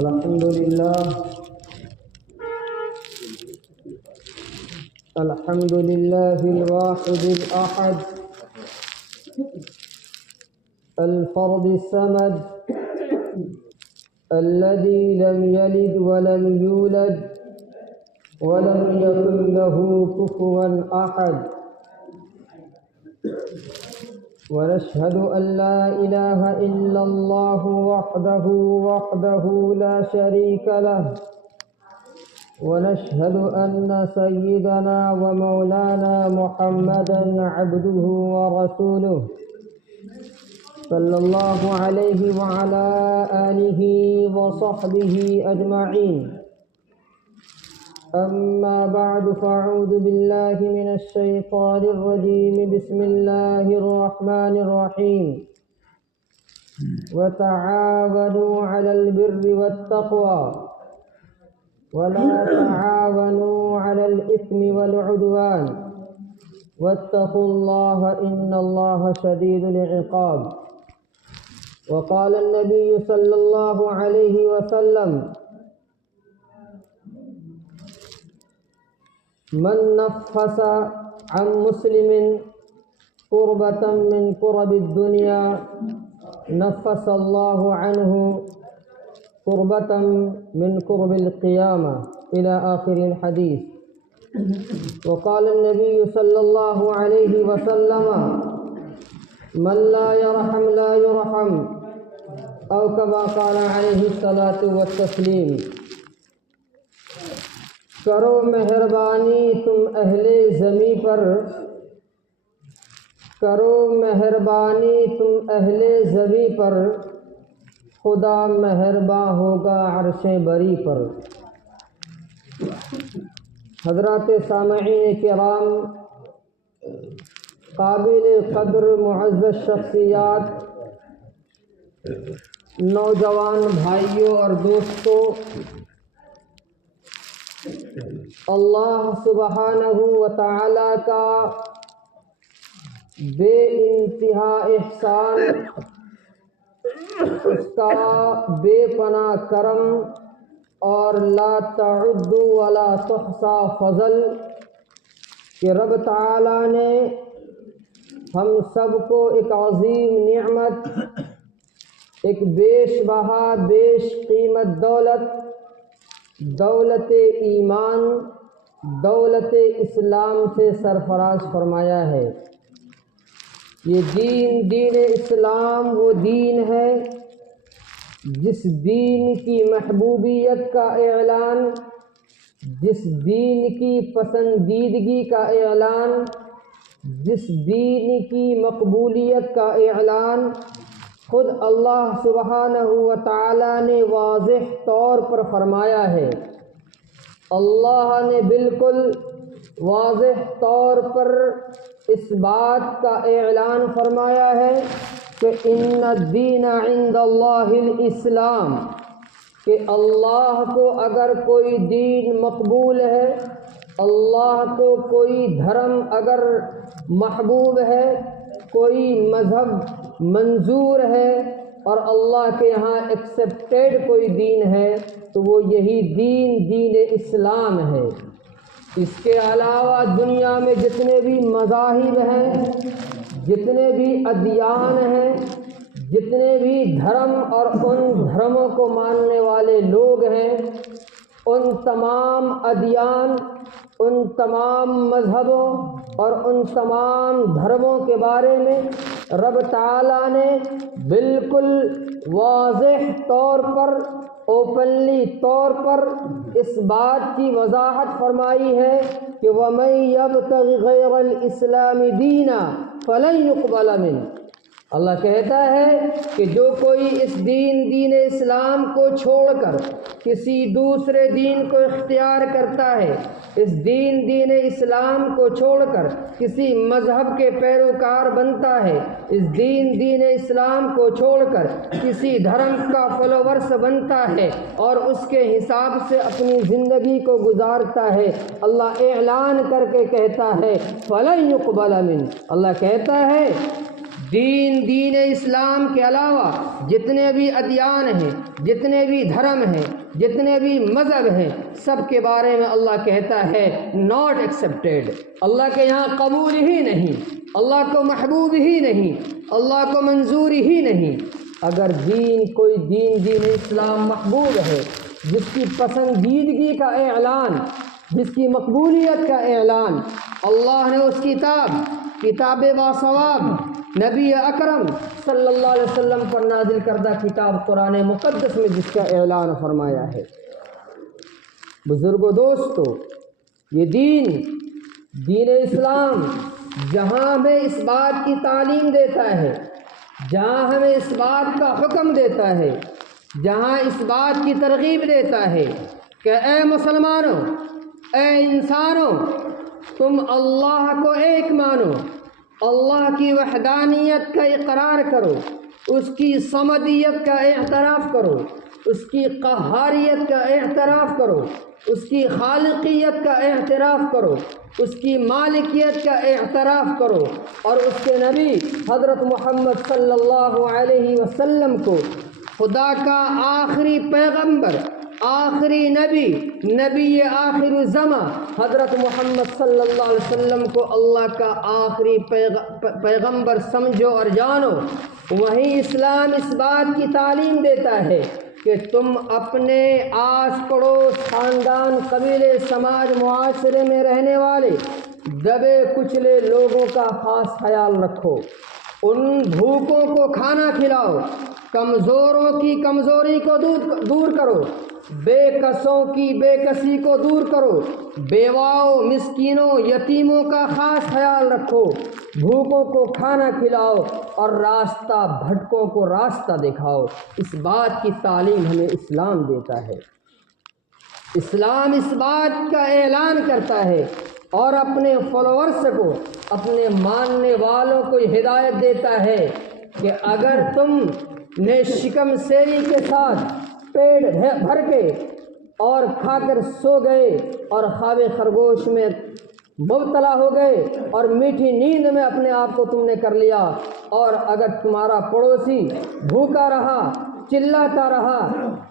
الحمد لله الواحد الأحد الفرد الصمد الذي لم يلد ولم يولد ولم يكن له كفوا أحد ونشهد أن لا إله إلا الله وحده لا شريك له ونشهد أن سيدنا ومولانا محمدا عبده ورسوله صلى الله عليه وعلى آله وصحبه أجمعين. أما بعد فأعوذ بالله من الشيطان الرجيم. بسم الله الرحمن الرحيم. وتعاونوا على البر والتقوى ولا تعاونوا على الإثم والعدوان واتقوا الله إن الله شديد العقاب. وقال النبي صلى الله عليه وسلم: من نفس عن مسلم كربة من كرب الدنيا نفس الله عنه كربة من كرب القيامة إلى آخر الحديث. وقال النبي صلى الله عليه وسلم: من لا يرحم لا يرحم، أو كما قال عليه الصلاة والتسليم. کرو مہربانی تم اہل زمیں پر، کرو مہربانی تم اہل زمیں پر، خدا مہرباں ہوگا عرش بری پر. حضرات سامعین کرام، قابل قدر معزز شخصیات، نوجوان بھائیوں اور دوستوں، اللہ سبحانہ و تعالی کا بے انتہا احسان، اس کا بے پناہ کرم اور لا تعد ولا تحصى فضل کہ رب تعالی نے ہم سب کو ایک عظیم نعمت، ایک بیش بہا بیش قیمت دولت ایمان، دولت اسلام سے سرفراز فرمایا ہے. یہ دین اسلام وہ دین ہے جس دین کی محبوبیت کا اعلان، جس دین کی پسندیدگی کا اعلان، جس دین کی مقبولیت کا اعلان خود اللہ سبحانہ و تعالی نے واضح طور پر فرمایا ہے. اللہ نے بالکل واضح طور پر اس بات کا اعلان فرمایا ہے کہ ان الدین عند اللہ الاسلام، کہ اللہ کو اگر کوئی دین مقبول ہے، اللہ کو کوئی دھرم اگر محبوب ہے، کوئی مذہب منظور ہے اور اللہ کے یہاں ایکسیپٹیڈ کوئی دین ہے تو وہ یہی دین اسلام ہے. اس کے علاوہ دنیا میں جتنے بھی مذاہب ہیں، جتنے بھی ادیان ہیں، جتنے بھی دھرم اور ان دھرموں کو ماننے والے لوگ ہیں، ان تمام ادیان، ان تمام مذہبوں اور ان تمام دھرموں کے بارے میں رب تعالیٰ نے بالکل واضح طور پر، اوپنلی طور پر اس بات کی وضاحت فرمائی ہے کہ وَمَن يَبْتَغِ غَيْرَ الْإِسْلَامِ دِينًا فَلَن يُقْبَلَ مِنْهُ. اللہ کہتا ہے کہ جو کوئی اس دین اسلام کو چھوڑ کر کسی دوسرے دین کو اختیار کرتا ہے، اس دین اسلام کو چھوڑ کر کسی مذہب کے پیروکار بنتا ہے، اس دین اسلام کو چھوڑ کر کسی دھرم کا فالوورس بنتا ہے اور اس کے حساب سے اپنی زندگی کو گزارتا ہے، اللہ اعلان کر کے کہتا ہے فَلَن يُقْبَلَ مِنْهُ. اللہ کہتا ہے دین اسلام کے علاوہ جتنے بھی ادیان ہیں، جتنے بھی دھرم ہیں، جتنے بھی مذہب ہیں، سب کے بارے میں اللہ کہتا ہے ناٹ ایکسیپٹیڈ، اللہ کے یہاں قبول ہی نہیں، اللہ کو محبوب ہی نہیں، اللہ کو منظور ہی نہیں۔ اگر کوئی دین اسلام مقبول ہے، جس کی پسندیدگی کا اعلان، جس کی مقبولیت کا اعلان اللہ نے اس کتاب باثواب نبی اکرم صلی اللہ علیہ وسلم پر نازل کردہ کتاب قرآن مقدس میں جس کا اعلان فرمایا ہے۔ بزرگوں، دوستو، یہ دین اسلام جہاں ہمیں اس بات کی تعلیم دیتا ہے، جہاں ہمیں اس بات کا حکم دیتا ہے، جہاں اس بات کی ترغیب دیتا ہے کہ اے مسلمانوں، اے انسانوں، تم اللہ کو ایک مانو، اللہ کی وحدانیت کا اقرار کرو، اس کی صمدیت کا اعتراف کرو، اس کی قہاریت کا اعتراف کرو، اس کی خالقیت کا اعتراف کرو، اس کی مالکیت کا اعتراف کرو، اور اس کے نبی حضرت محمد صلی اللہ علیہ وسلم کو خدا کا آخری پیغمبر، آخری نبی آخر الزماں حضرت محمد صلی اللہ علیہ وسلم کو اللہ کا آخری پیغمبر سمجھو اور جانو۔ وہیں اسلام اس بات کی تعلیم دیتا ہے کہ تم اپنے آس پڑوس، خاندان، قبیلے، سماج، معاشرے میں رہنے والے دبے کچلے لوگوں کا خاص خیال رکھو، ان بھوکوں کو کھانا کھلاؤ، کمزوروں کی کمزوری کو دور کرو، بے کسوں کی بے کسی کو دور کرو، بیواؤں، مسکینوں، یتیموں کا خاص خیال رکھو، بھوکوں کو کھانا کھلاؤ اور راستہ بھٹکوں کو راستہ دکھاؤ۔ اس بات کی تعلیم ہمیں اسلام دیتا ہے۔ اسلام اس بات کا اعلان کرتا ہے اور اپنے فالوورز کو، اپنے ماننے والوں کو ہدایت دیتا ہے کہ اگر تم نے شکم سیری کے ساتھ پیٹ بھر کے اور کھا کر سو گئے اور خواب خرگوش میں مبتلا ہو گئے اور میٹھی نیند میں اپنے آپ کو تم نے کر لیا، اور اگر تمہارا پڑوسی بھوکا رہا، چلاتا رہا،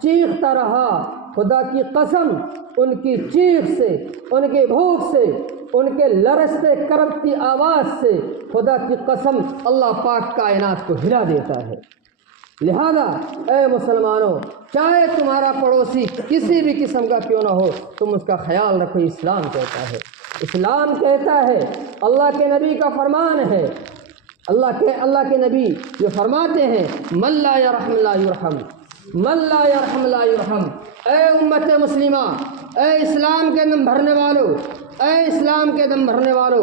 چیختا رہا، خدا کی قسم ان کی چیخ سے، ان کی بھوک سے، ان کے لرزتے کرپتی آواز سے خدا کی قسم اللہ پاک کائنات کو ہلا دیتا ہے۔ لہذا اے مسلمانوں، چاہے تمہارا پڑوسی کسی بھی قسم کا کیوں نہ ہو، تم اس کا خیال رکھو۔ اسلام کہتا ہے، اسلام کہتا ہے، اللہ کے نبی کا فرمان ہے، اللہ کے نبی یہ فرماتے ہیں من لا یرحم لا یرحم، من لا یرحم لا یرحم۔ اے امت مسلمہ، اے اسلام کے دم بھرنے والو، اے اسلام کے دم بھرنے والو،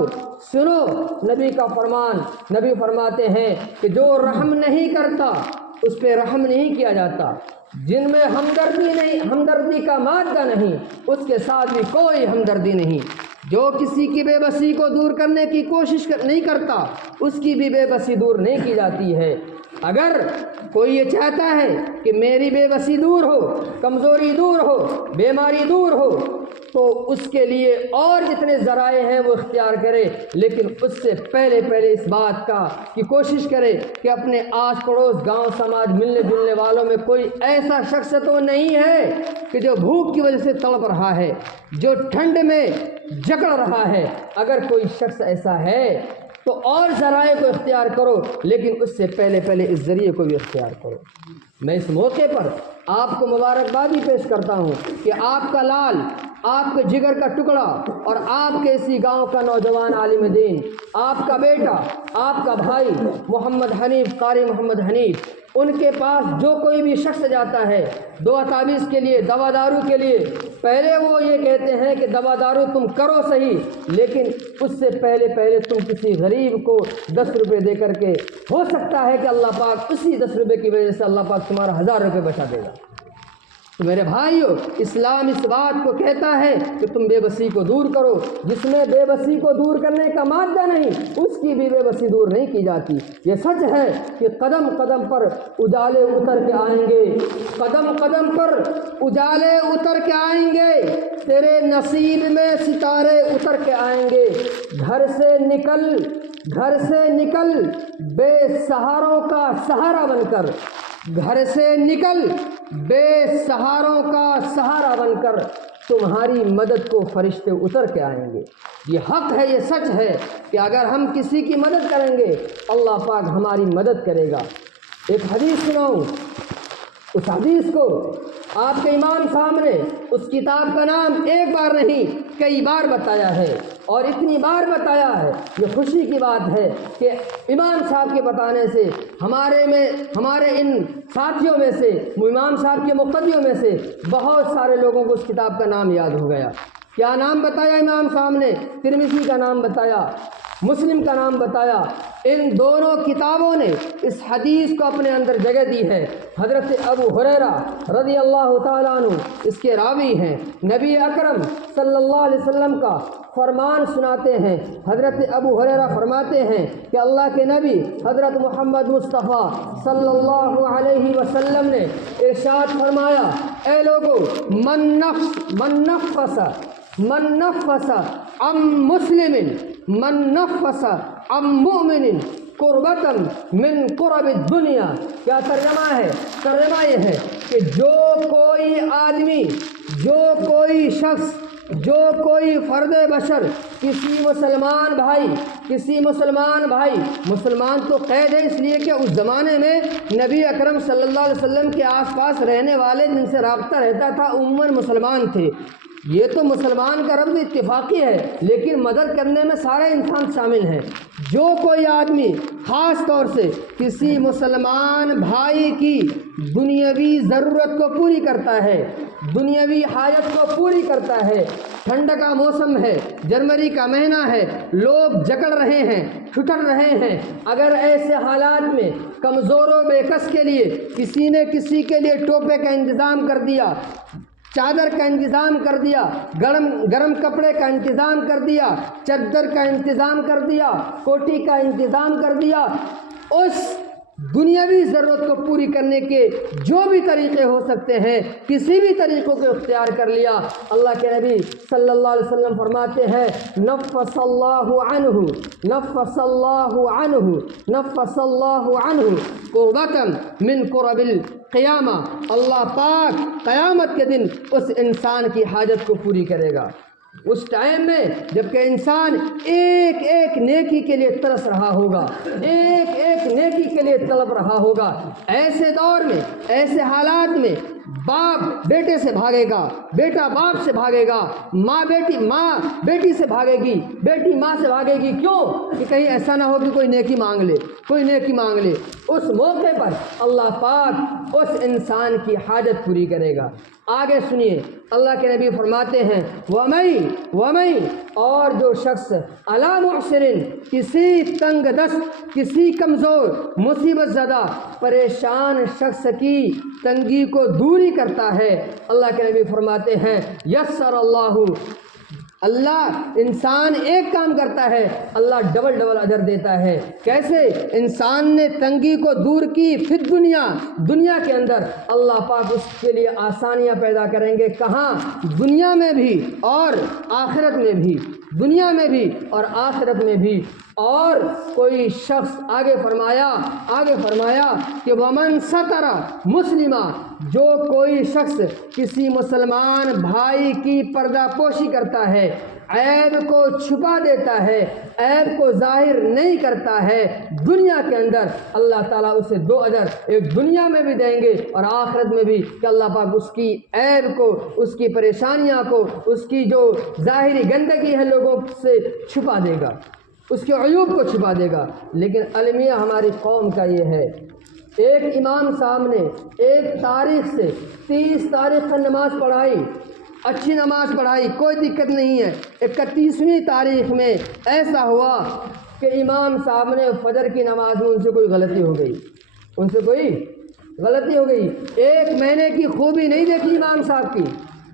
سنو نبی کا فرمان۔ نبی فرماتے ہیں کہ جو رحم نہیں کرتا اس پہ رحم نہیں کیا جاتا، جن میں ہمدردی کا مادہ نہیں اس کے ساتھ بھی کوئی ہمدردی نہیں، جو کسی کی بے بسی کو دور کرنے کی کوشش نہیں کرتا اس کی بھی بے بسی دور نہیں کی جاتی ہے۔ اگر کوئی یہ چاہتا ہے کہ میری بے بسی دور ہو، کمزوری دور ہو، بیماری دور ہو، تو اس کے لیے اور جتنے ذرائع ہیں وہ اختیار کرے، لیکن اس سے پہلے اس بات کی کوشش کرے کہ اپنے آس پڑوس، گاؤں، سماج، ملنے جلنے والوں میں کوئی ایسا شخص تو نہیں ہے کہ جو بھوک کی وجہ سے تڑپ رہا ہے، جو ٹھنڈ میں جکڑ رہا ہے۔ اگر کوئی شخص ایسا ہے تو اور ذرائع کو اختیار کرو، لیکن اس سے پہلے اس ذریعے کو بھی اختیار کرو۔ میں اس موقع پر آپ کو مبارکبادی پیش کرتا ہوں کہ آپ کا لال، آپ کے جگر کا ٹکڑا اور آپ کے اسی گاؤں کا نوجوان عالم دین، آپ کا بیٹا، آپ کا بھائی محمد حنیف، قاری محمد حنیف، ان کے پاس جو کوئی بھی شخص جاتا ہے دعا تعویذ کے لیے، دوا دارو کے لیے، پہلے وہ یہ کہتے ہیں کہ دوا دارو تم کرو صحیح، لیکن اس سے پہلے تم کسی غریب کو 10 روپے دے کر کے، ہو سکتا ہے کہ اللہ پاک اسی 10 روپے کی وجہ سے اللہ پاک تمہارا 1000 روپے بچا دے گا۔ تو میرے بھائیو، اسلام اس بات کو کہتا ہے کہ تم بے بسی کو دور کرو۔ جس میں بے بسی کو دور کرنے کا مادہ نہیں، اس کی بھی بے بسی دور نہیں کی جاتی۔ یہ سچ ہے کہ قدم قدم پر اجالے اتر کے آئیں گے، قدم قدم پر اجالے اتر کے آئیں گے، تیرے نصیب میں ستارے اتر کے آئیں گے۔ گھر سے نکل بے سہاروں کا سہارا بن کر، گھر سے نکل بے سہاروں کا سہارا بن کر، تمہاری مدد کو فرشتے اتر کے آئیں گے۔ یہ حق ہے، یہ سچ ہے کہ اگر ہم کسی کی مدد کریں گے، اللہ پاک ہماری مدد کرے گا۔ ایک حدیث سناؤں، اس حدیث کو آپ کے امام صاحب نے اس کتاب کا نام ایک بار نہیں کئی بار بتایا ہے، اور اتنی بار بتایا ہے، یہ خوشی کی بات ہے کہ امام صاحب کے بتانے سے ہمارے ان ساتھیوں میں سے، امام صاحب کے مقتدیوں میں سے بہت سارے لوگوں کو اس کتاب کا نام یاد ہو گیا۔ کیا نام بتایا امام صاحب نے؟ ترمذی کا نام بتایا، مسلم کا نام بتایا۔ ان دونوں کتابوں نے اس حدیث کو اپنے اندر جگہ دی ہے۔ حضرت ابو ہریرہ رضی اللہ تعالیٰ عنہ اس کے راوی ہیں، نبی اکرم صلی اللہ علیہ وسلم کا فرمان سناتے ہیں۔ حضرت ابو ہریرہ فرماتے ہیں کہ اللہ کے نبی حضرت محمد مصطفیٰ صلی اللہ علیہ وسلم نے ارشاد فرمایا، اے لوگو، من نفس عن مسلم، من نفس عن مؤمن قربتاً من قرب الدنیا۔ کیا ترجمہ ہے؟ ترجمہ یہ ہے کہ جو کوئی آدمی، جو کوئی شخص، جو کوئی فرد بشر کسی مسلمان بھائی، مسلمان تو قید ہے اس لیے کہ اس زمانے میں نبی اکرم صلی اللہ علیہ وسلم کے آس پاس رہنے والے جن سے رابطہ رہتا تھا عموماً مسلمان تھے۔ یہ تو مسلمان کا لفظ اتفاقی ہے، لیکن مدد کرنے میں سارے انسان شامل ہیں۔ جو کوئی آدمی خاص طور سے کسی مسلمان بھائی کی دنیاوی ضرورت کو پوری کرتا ہے، دنیاوی حاجت کو پوری کرتا ہے، ٹھنڈ کا موسم ہے، جنوری کا مہینہ ہے، لوگ جکڑ رہے ہیں، چھٹر رہے ہیں، اگر ایسے حالات میں کمزور و بے کس کے لیے کسی نے کسی کے لیے ٹوپے کا انتظام کر دیا، چادر کا انتظام کر دیا، گرم کپڑے کا انتظام کر دیا، چادر کا انتظام کر دیا، کوٹی کا انتظام کر دیا، اس دنیاوی ضرورت کو پوری کرنے کے جو بھی طریقے ہو سکتے ہیں، کسی بھی طریقوں کو اختیار کر لیا، اللہ کے نبی صلی اللہ علیہ وسلم فرماتے ہیں، نفس اللہ عنہ قربتاً من قرب القیامہ۔ اللہ پاک قیامت کے دن اس انسان کی حاجت کو پوری کرے گا۔ اس ٹائم میں جب کہ انسان ایک ایک نیکی کے لیے ترس رہا ہوگا، ایک ایک نیکی کے لیے طلب رہا ہوگا، ایسے دور میں، ایسے حالات میں باپ بیٹے سے بھاگے گا، بیٹا باپ سے بھاگے گا، ماں بیٹی سے بھاگے گی، بیٹی ماں سے بھاگے گی۔ کیوں؟ کہ کہیں ایسا نہ ہو کہ کوئی نیکی مانگ لے۔ اس موقع پر اللہ پاک اس انسان کی حاجت پوری کرے گا۔ آگے سنیے، اللہ کے نبی فرماتے ہیں، وَمَن اور جو شخص عَلَى مُعْسِرٍ کسی تنگ دست، کسی کمزور، مصیبت زدہ، پریشان شخص کی تنگی کو دوری کرتا ہے، اللہ کے نبی فرماتے ہیں، یسر اللہ انسان ایک کام کرتا ہے، اللہ ڈبل اجر دیتا ہے۔ کیسے؟ انسان نے تنگی کو دور کی فی دنیا کے اندر، اللہ پاک اس کے لیے آسانیاں پیدا کریں گے۔ کہاں؟ دنیا میں بھی اور آخرت میں بھی، دنیا میں بھی اور آخرت میں بھی۔ اور کوئی شخص آگے فرمایا کہ ومن ستر مسلمہ، جو کوئی شخص کسی مسلمان بھائی کی پردہ پوشی کرتا ہے، عیب کو چھپا دیتا ہے، عیب کو ظاہر نہیں کرتا ہے دنیا کے اندر، اللہ تعالیٰ اسے 2 اجر ایک دنیا میں بھی دیں گے اور آخرت میں بھی، کہ اللہ پاک اس کی عیب کو، اس کی پریشانیاں کو، اس کی جو ظاہری گندگی ہے لوگوں سے چھپا دے گا، اس کے عیوب کو چھپا دے گا۔ لیکن المیہ ہماری قوم کا یہ ہے، ایک امام صاحب نے ایک تاریخ سے 30 تاریخ کا نماز پڑھائی، اچھی نماز پڑھائی، کوئی دقت نہیں ہے۔ 31ویں تاریخ میں ایسا ہوا کہ امام صاحب نے فجر کی نماز میں ان سے کوئی غلطی ہو گئی، غلطی ہو گئی، ایک مہینے کی خوبی نہیں دیکھی امام صاحب کی،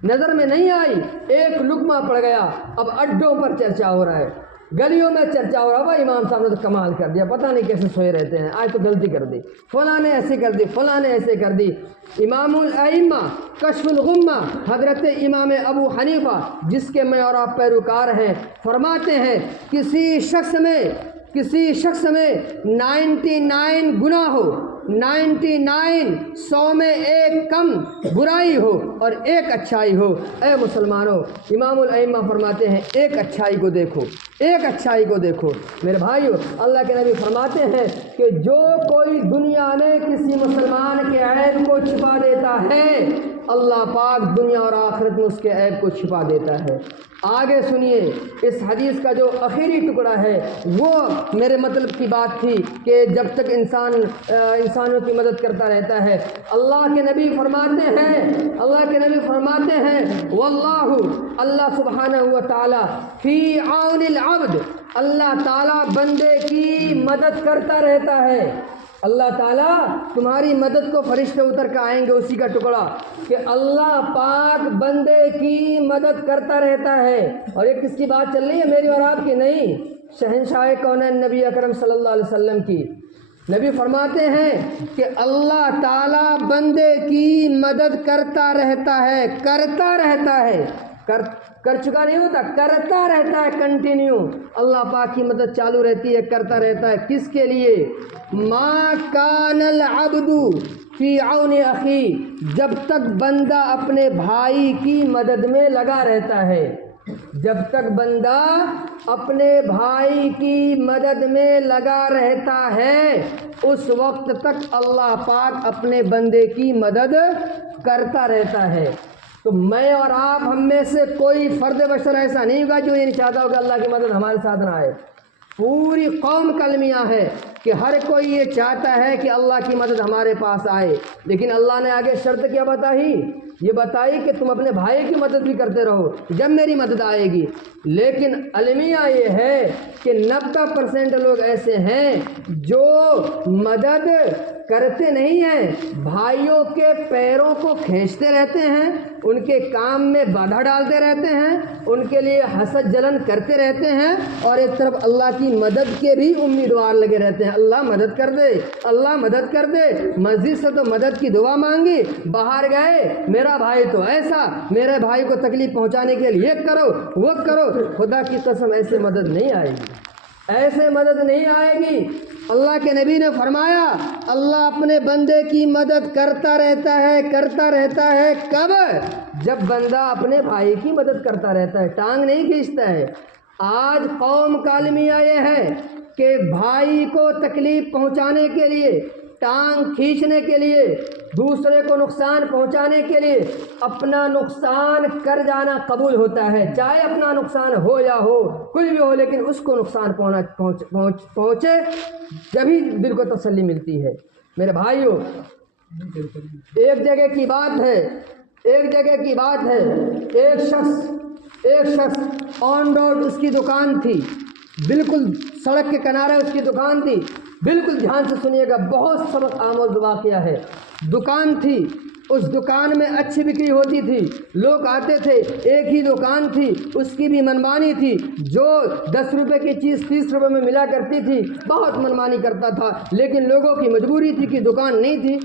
نظر میں نہیں آئی، ایک لقمہ پڑ گیا، اب اڈوں پر چرچا ہو رہا ہے، گلیوں میں چرچا ہو رہا ہے، بھائی امام صاحب نے تو کمال کر دیا، پتہ نہیں کیسے سوئے رہتے ہیں، آج تو غلطی کر دی، فلاں نے ایسے کر دی، فلاں نے ایسے کر دی۔ امام الائمہ کشف الغمہ حضرت امام ابو حنیفہ جس کے میں اور آپ پیروکار ہیں، فرماتے ہیں کسی شخص میں 99 گناہ ہو، 99 100 میں ایک کم برائی ہو اور ایک اچھائی ہو، اے مسلمانوں امام الائمہ فرماتے ہیں ایک اچھائی کو دیکھو، ایک اچھائی کو دیکھو۔ میرے بھائیو، اللہ کے نبی فرماتے ہیں کہ جو کوئی دنیا میں کسی مسلمان کے عیب کو چھپا دیتا ہے، اللہ پاک دنیا اور آخرت میں اس کے عیب کو چھپا دیتا ہے۔ آگے سنیے، اس حدیث کا جو آخری ٹکڑا ہے وہ میرے مطلب کی بات تھی کہ جب تک انسانوں کی مدد کرتا رہتا ہے، اللہ کے نبی فرماتے ہیں واللہ، اللہ سبحانہ و تعالی فی عون العبد، اللہ تعالی بندے کی مدد کرتا رہتا ہے۔ اللہ تعالیٰ تمہاری مدد کو فرشتے اتر کر آئیں گے، اسی کا ٹکڑا کہ اللہ پاک بندے کی مدد کرتا رہتا ہے۔ اور یہ کس کی بات چل رہی ہے؟ میری اور آپ کی نہیں، شہنشاہ کونین نبی اکرم صلی اللہ علیہ وسلم کی۔ نبی فرماتے ہیں کہ اللہ تعالیٰ بندے کی مدد کرتا رہتا ہے، کر چکا نہیں ہوتا، کرتا رہتا ہے، کنٹینیو۔ اللہ پاک کی مدد چالو رہتی ہے، کرتا رہتا ہے۔ کس کے لیے؟ ما کان العبد فی عون اخی، جب تک بندہ اپنے بھائی کی مدد میں لگا رہتا ہے، جب تک بندہ اپنے بھائی کی مدد میں لگا رہتا ہے اس وقت تک اللہ پاک اپنے بندے کی مدد کرتا رہتا ہے۔ تو میں اور آپ ہم میں سے کوئی فرد بشر ایسا نہیں ہوگا جو یہ نہیں چاہتا ہو کہ اللہ کی مدد ہمارے ساتھ نہ آئے۔ پوری قوم کلمیہ ہے کہ ہر کوئی یہ چاہتا ہے کہ اللہ کی مدد ہمارے پاس آئے، لیکن اللہ نے آگے شرط کیا بتائی؟ یہ بتائی کہ تم اپنے بھائی کی مدد بھی کرتے رہو جب میری مدد آئے گی۔ لیکن المیہ یہ ہے کہ 90% لوگ ایسے ہیں جو مدد کرتے نہیں ہیں، بھائیوں کے پیروں کو کھینچتے رہتے ہیں، ان کے کام میں بادھا ڈالتے رہتے ہیں، ان کے لیے حسد جلن کرتے رہتے ہیں، اور ایک طرف اللہ کی مدد کے بھی امیدوار لگے رہتے ہیں، اللہ مدد کر دے، اللہ مدد کر دے۔ مسجد سے تو مدد کی دعا مانگی، باہر گئے میرا بھائی تو ایسا، میرے بھائی کو تکلیف پہنچانے کے لیے یہ کرو وہ کرو۔ خدا کی قسم ایسے مدد نہیں آئے گی، ایسے مدد نہیں آئے گی۔ اللہ کے نبی نے فرمایا اللہ اپنے بندے کی مدد کرتا رہتا ہے کب؟ جب بندہ اپنے بھائی کی مدد کرتا رہتا ہے، ٹانگ نہیں کھینچتا ہے۔ آج قوم کا المیہ یہ ہے کہ بھائی کو تکلیف پہنچانے کے لیے، ٹانگ کھینچنے کے لیے، دوسرے کو نقصان پہنچانے کے لیے اپنا نقصان کر جانا قبول ہوتا ہے، چاہے اپنا نقصان ہو یا ہو، کچھ بھی ہو، لیکن اس کو نقصان پہنچے جبھی دل کو تسلی ملتی ہے۔ میرے بھائیوں، ایک جگہ کی بات ہے، ایک شخص آن روڈ اس کی دکان تھی، بالکل سڑک کے کنارے اس کی دکان تھی، بالکل دھیان سے سنیے گا، بہت سبق آموز واقعہ ہے۔ دکان تھی، اس دکان میں اچھی بکری ہوتی تھی، لوگ آتے تھے، ایک ہی دکان تھی، اس کی بھی منمانی تھی، جو 10 روپے کی چیز 30 روپے میں ملا کرتی تھی، بہت منمانی کرتا تھا، لیکن لوگوں کی مجبوری تھی کہ دکان نہیں تھی۔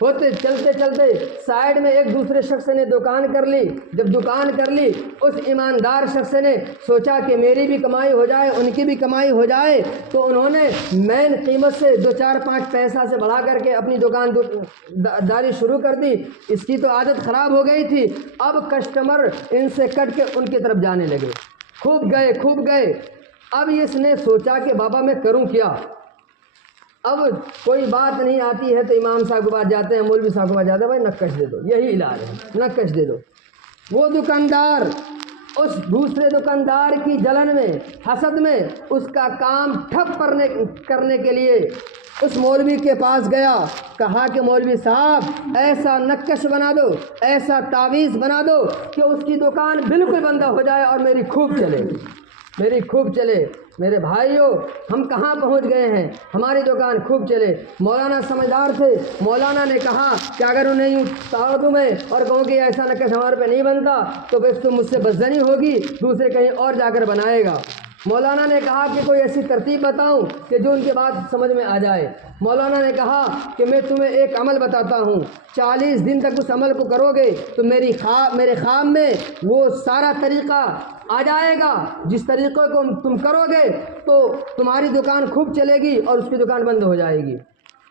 ہوتے چلتے سائڈ میں ایک دوسرے شخص نے دکان کر لی۔ جب دکان کر لی، اس ایماندار شخص نے سوچا کہ میری بھی کمائی ہو جائے، ان کی بھی کمائی ہو جائے، تو انہوں نے مین قیمت سے 2-4-5 پیسہ سے بڑھا کر کے اپنی دکان داری شروع کر دی۔ اس کی تو عادت خراب ہو گئی تھی، اب کسٹمر ان سے کٹ کے ان کی طرف جانے لگے، خوب گئے۔ اب اس نے سوچا کہ بابا میں کروں کیا؟ اب کوئی بات نہیں آتی ہے تو امام صاحب کے پاس جاتے ہیں، مولوی صاحب کے پاس جاتے ہیں، بھائی نقش دے دو، یہی علاج ہے، نقش دے دو۔ وہ دکاندار اس دوسرے دکاندار کی جلن میں، حسد میں، اس کا کام ٹھپ کرنے کے لیے اس مولوی کے پاس گیا، کہا کہ مولوی صاحب ایسا نقش بنا دو، ایسا تعویذ بنا دو کہ اس کی دکان بالکل بندہ ہو جائے اور میری خوب چلے۔ میری خوب چلے۔ میرے بھائیوں، ہم کہاں پہنچ گئے ہیں؟ ہماری دکان خوب چلے۔ مولانا سمجھدار تھے، مولانا نے کہا کہ اگر انہیں یوں تاڑ دوں میں اور کہوں کہ ایسا نقش ہمارے پہ نہیں بنتا تو بس تم مجھ سے بدزنی ہوگی، دوسرے کہیں اور جا کر بنائے گا۔ مولانا نے کہا کہ کوئی ایسی ترتیب بتاؤں کہ جو ان کے بات سمجھ میں آ جائے۔ مولانا نے کہا کہ میں تمہیں ایک عمل بتاتا ہوں، 40 دن تک اس عمل کو کرو گے تو میرے خواب میں وہ سارا طریقہ آ جائے گا، جس طریقے کو تم کرو گے تو تمہاری دکان خوب چلے گی اور اس کی دکان بند ہو جائے گی۔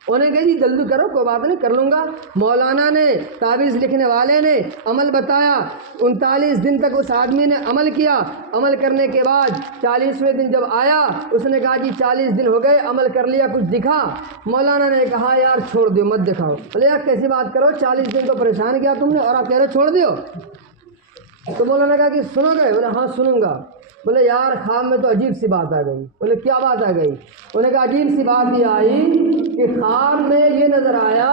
انہیں کہا جی جلدی کرو، کوئی بات نہیں، کر لوں گا۔ مولانا نے، تعویذ لکھنے والے نے عمل بتایا۔ 39 دن تک اس آدمی نے عمل کیا۔ عمل کرنے کے بعد 40ویں دن جب آیا، اس نے کہا جی 40 دن ہو گئے، عمل کر لیا، کچھ دکھا؟ مولانا نے کہا یار چھوڑ دیو، مت دکھاؤ۔ بولے یار کیسی بات کرو، 40 دن تو پریشان کیا تم نے اور آپ کہہ رہے چھوڑ دیو؟ تو مولانا نے کہا کہ سنو گے؟ بولے ہاں سنوں گا۔ بولے یار خواب میں تو عجیب سی بات آ گئی۔ بولے کیا بات آ گئی؟ انہوں نے کہا عجیب سی بات یہ آئی کہ خواب میں یہ نظر آیا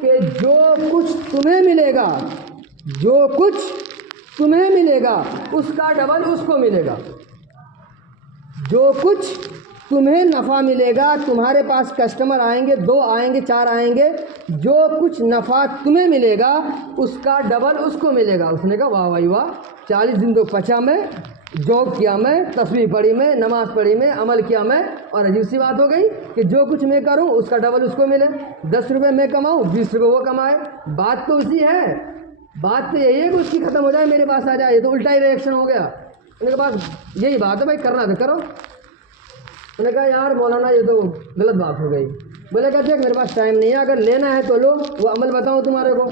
کہ جو کچھ تمہیں ملے گا، جو کچھ تمہیں ملے گا اس کا ڈبل اس کو ملے گا۔ جو کچھ تمہیں نفع ملے گا، تمہارے پاس کسٹمر آئیں گے، 2 آئیں گے، 4 آئیں گے، جو کچھ نفع تمہیں ملے گا اس کا ڈبل اس کو ملے گا۔ اس نے کہا واہ واہ واہ، 40 دن تو پچا میں، جاب کیا میں، تسبیح پڑھی میں، نماز پڑھی میں، عمل کیا میں، اور عجیب سی بات ہو گئی کہ جو کچھ میں کروں اس کا ڈبل اس کو ملے۔ 10 روپے میں کماؤں، 20 روپے وہ کمائے۔ بات تو اسی ہے، بات تو یہی ہے کہ اس کی ختم ہو جائے، میرے پاس آ جائے۔ یہ تو الٹا ہی ریئیکشن ہو گیا۔ انہوں نے کہا بس یہی بات ہے بھائی، کرنا تو کرو۔ انہوں نے کہا یار مولانا یہ تو غلط بات ہو گئی۔ بولے کہ دیکھ میرے پاس ٹائم نہیں ہے، اگر لینا ہے تو لو، وہ عمل بتاؤں تمہارے کو،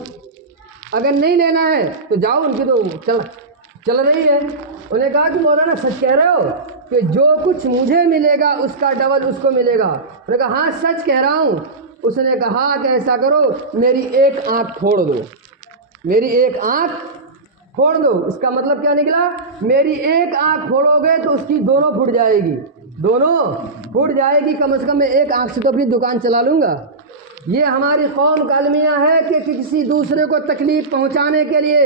اگر نہیں لینا ہے تو جاؤ، ان کی تو چل رہی ہے۔ انہوں نے کہا کہ مولانا سچ کہہ رہے ہو کہ جو کچھ مجھے ملے گا اس کا ڈبل اس کو ملے گا؟ انہوں نے کہا ہاں سچ کہہ رہا ہوں۔ اس نے کہا کہ ایسا کرو، میری ایک آنکھ پھوڑ دو، میری ایک آنکھ پھوڑ دو۔ اس کا مطلب کیا نکلا؟ میری ایک آنکھ پھوڑو گے تو اس کی دونوں پھوٹ جائے گی، دونوں پھوٹ جائے گی، کم از کم میں ایک آنکھ سے تو اپنی دکان چلا لوں گا۔ یہ ہماری قوم کا المیہ ہے کہ کسی دوسرے کو تکلیف پہنچانے کے لیے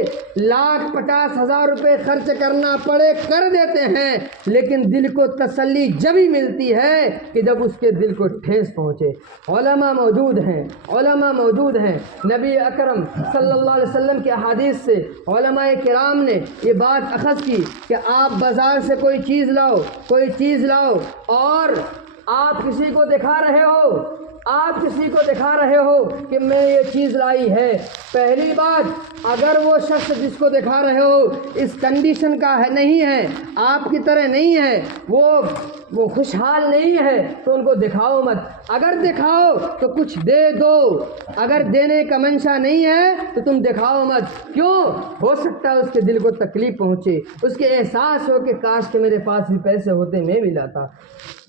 1,50,000 روپے خرچ کرنا پڑے کر دیتے ہیں، لیکن دل کو تسلی جب ہی ملتی ہے کہ جب اس کے دل کو ٹھیس پہنچے۔ علماء موجود ہیں، علماء موجود ہیں، نبی اکرم صلی اللہ علیہ وسلم کے احادیث سے علماء کرام نے یہ بات اخذ کی کہ آپ بازار سے کوئی چیز لاؤ اور آپ کسی کو دکھا رہے ہو کہ میں یہ چیز لائی ہے۔ پہلی بات، اگر وہ شخص جس کو دکھا رہے ہو اس کنڈیشن کا ہے، نہیں ہے، آپ کی طرح نہیں ہے، وہ خوشحال نہیں ہے تو ان کو دکھاؤ مت۔ اگر دکھاؤ تو کچھ دے دو، اگر دینے کا منشا نہیں ہے تو تم دکھاؤ مت۔ کیوں؟ ہو سکتا ہے اس کے دل کو تکلیف پہنچے، اس کے احساس ہو کہ کاش کہ میرے پاس بھی پیسے ہوتے میں بھی لاتا۔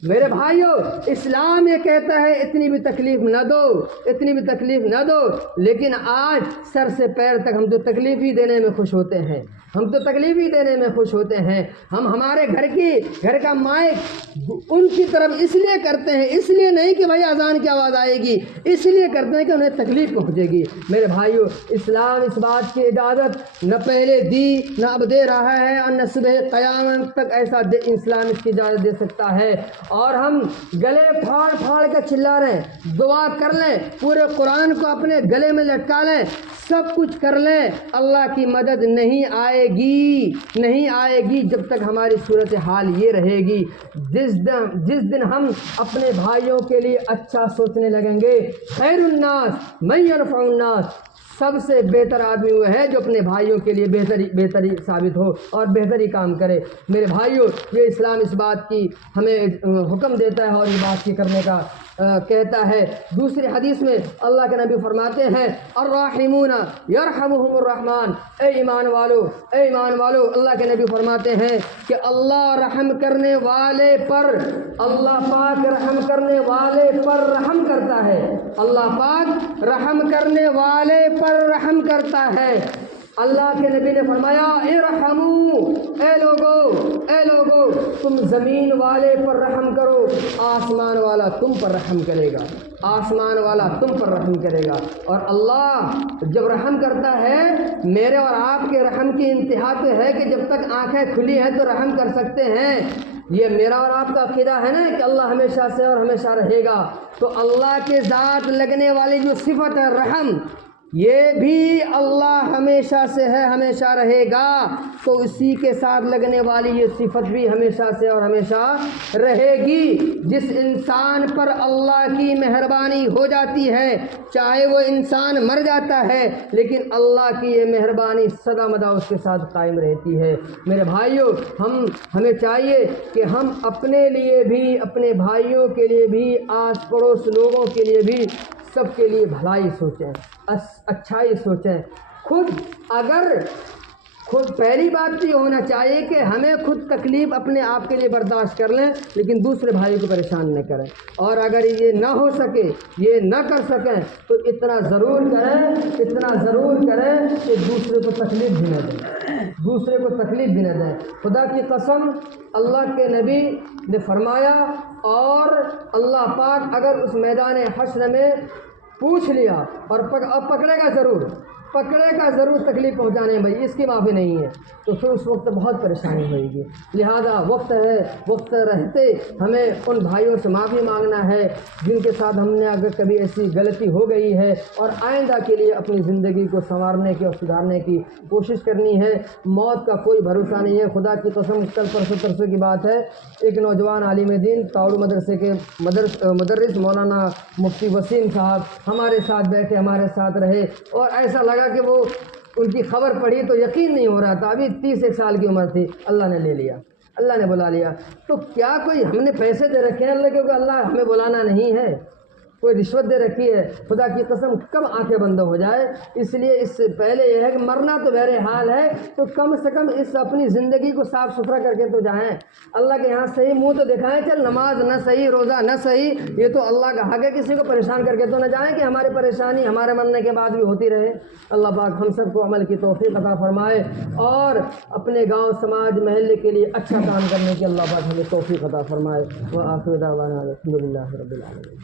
میرے بھائیوں، اسلام یہ کہتا ہے اتنی بھی تکلیف نہ دو، اتنی بھی تکلیف نہ دو، لیکن آج سر سے پیر تک ہم تو تکلیف ہی دینے میں خوش ہوتے ہیں، ہم تو تکلیف ہی دینے میں خوش ہوتے ہیں۔ ہم ہمارے گھر کا مائک ان کی طرف اس لیے کرتے ہیں، اس لیے نہیں کہ بھائی اذان کی آواز آئے گی، اس لیے کرتے ہیں کہ انہیں تکلیف پہنچے گی۔ میرے بھائیوں، اسلام اس بات کی اجازت نہ پہلے دی نہ اب دے رہا ہے، اور نہ صبح قیامت تک ایسا اسلام اس کی اجازت دے سکتا ہے۔ اور ہم گلے پھاڑ کے چلا رہے ہیں، دعا کر لیں، پورے قرآن کو اپنے گلے میں لٹکا لیں، سب کچھ کر لیں، اللہ کی مدد نہیں آئے گی جب تک ہماری صورتحال یہ رہے گی۔ جس دن ہم اپنے بھائیوں کے لیے اچھا سوچنے لگیں گے، خیر الناس من ينفع الناس، سب سے بہتر آدمی وہ ہے جو اپنے بھائیوں کے لیے بہتری ثابت ہو اور بہتری کام کرے۔ میرے بھائیوں، یہ اسلام اس بات کی ہمیں حکم دیتا ہے اور یہ بات کی کرنے کا کہتا ہے۔ دوسری حدیث میں اللہ کے نبی فرماتے ہیں الراحمون یرحمہم الرحمن، اے ایمان والو، اللہ کے نبی فرماتے ہیں کہ اللہ رحم کرنے والے پر، اللہ پاک رحم کرنے والے پر رحم کرتا ہے، اللہ پاک رحم کرنے والے پر رحم کرتا ہے۔ اللہ کے نبی نے فرمایا ارحمو، اے لوگو تم زمین والے پر رحم کرو، آسمان والا تم پر رحم کرے گا، آسمان والا تم پر رحم کرے گا۔ اور اللہ جب رحم کرتا ہے، میرے اور آپ کے رحم کی انتہا تو ہے کہ جب تک آنکھیں کھلی ہیں تو رحم کر سکتے ہیں۔ یہ میرا اور آپ کا عقیدہ ہے نا کہ اللہ ہمیشہ سے اور ہمیشہ رہے گا، تو اللہ کے ذات لگنے والی جو صفت ہے رحم، یہ بھی اللہ ہمیشہ سے ہے، ہمیشہ رہے گا، تو اسی کے ساتھ لگنے والی یہ صفت بھی ہمیشہ سے اور ہمیشہ رہے گی۔ جس انسان پر اللہ کی مہربانی ہو جاتی ہے، چاہے وہ انسان مر جاتا ہے، لیکن اللہ کی یہ مہربانی سدا مدا اس کے ساتھ قائم رہتی ہے۔ میرے بھائیوں، ہمیں چاہیے کہ ہم اپنے لیے بھی، اپنے بھائیوں کے لیے بھی، آس پڑوس لوگوں کے لیے بھی، سب کے لیے بھلائی سوچیں، اچھائی سوچیں۔ خود پہلی بات تو یہ ہونا چاہیے کہ ہمیں خود تکلیف اپنے آپ کے لیے برداشت کر لیں، لیکن دوسرے بھائی کو پریشان نہ کریں، اور اگر یہ نہ ہو سکے، یہ نہ کر سکیں، تو اتنا ضرور کریں کہ دوسرے کو تکلیف بھی نہ دیں، خدا کی قسم اللہ کے نبی نے فرمایا، اور اللہ پاک اگر اس میدان حشر میں پوچھ لیا اور پکڑے گا ضرور تکلیف پہنچانے میں، اس کی معافی نہیں ہے، تو پھر اس وقت بہت پریشانی ہوئے گی۔ لہذا وقت رہتے ہمیں ان بھائیوں سے معافی مانگنا ہے جن کے ساتھ ہم نے اگر کبھی ایسی غلطی ہو گئی ہے، اور آئندہ کے لیے اپنی زندگی کو سنوارنے کی اور سدھارنے کی کوشش کرنی ہے۔ موت کا کوئی بھروسہ نہیں ہے، خدا کی قسم کل پرسوں کی بات ہے، ایک نوجوان عالم دین تاؤڑ مدرسے کے مدرس مولانا مفتی وسیم صاحب ہمارے ساتھ بیٹھے، ہمارے ساتھ رہے، اور ایسا لگا کہ وہ ان کی خبر پڑھی تو یقین نہیں ہو رہا تھا، ابھی 30 سال کی عمر تھی، اللہ نے لے لیا، اللہ نے بلا لیا۔ تو کیا کوئی ہم نے پیسے دے رکھے ہیں اللہ کے، کیونکہ اللہ ہمیں بلانا نہیں ہے، کوئی رشوت دے رکھی ہے؟ خدا کی قسم کب آنکھیں بند ہو جائے۔ اس لیے اس سے پہلے یہ ہے کہ مرنا تو بہرحال ہے، تو کم سے کم اس اپنی زندگی کو صاف ستھرا کر کے تو جائیں، اللہ کے یہاں صحیح منہ تو دکھائیں۔ چل نماز نہ صحیح، روزہ نہ صحیح، یہ تو اللہ کا حق ہے، کسی کو پریشان کر کے تو نہ جائیں کہ ہماری پریشانی ہمارے مرنے کے بعد بھی ہوتی رہے۔ اللہ پاک ہم سب کو عمل کی توفیق عطا فرمائے، اور اپنے گاؤں سماج محلے کے لیے اچھا کام کرنے کی اللہ پاک ہمیں توفیق عطا فرمائے۔ وآخر دعوانا الحمدللہ رب العالمین۔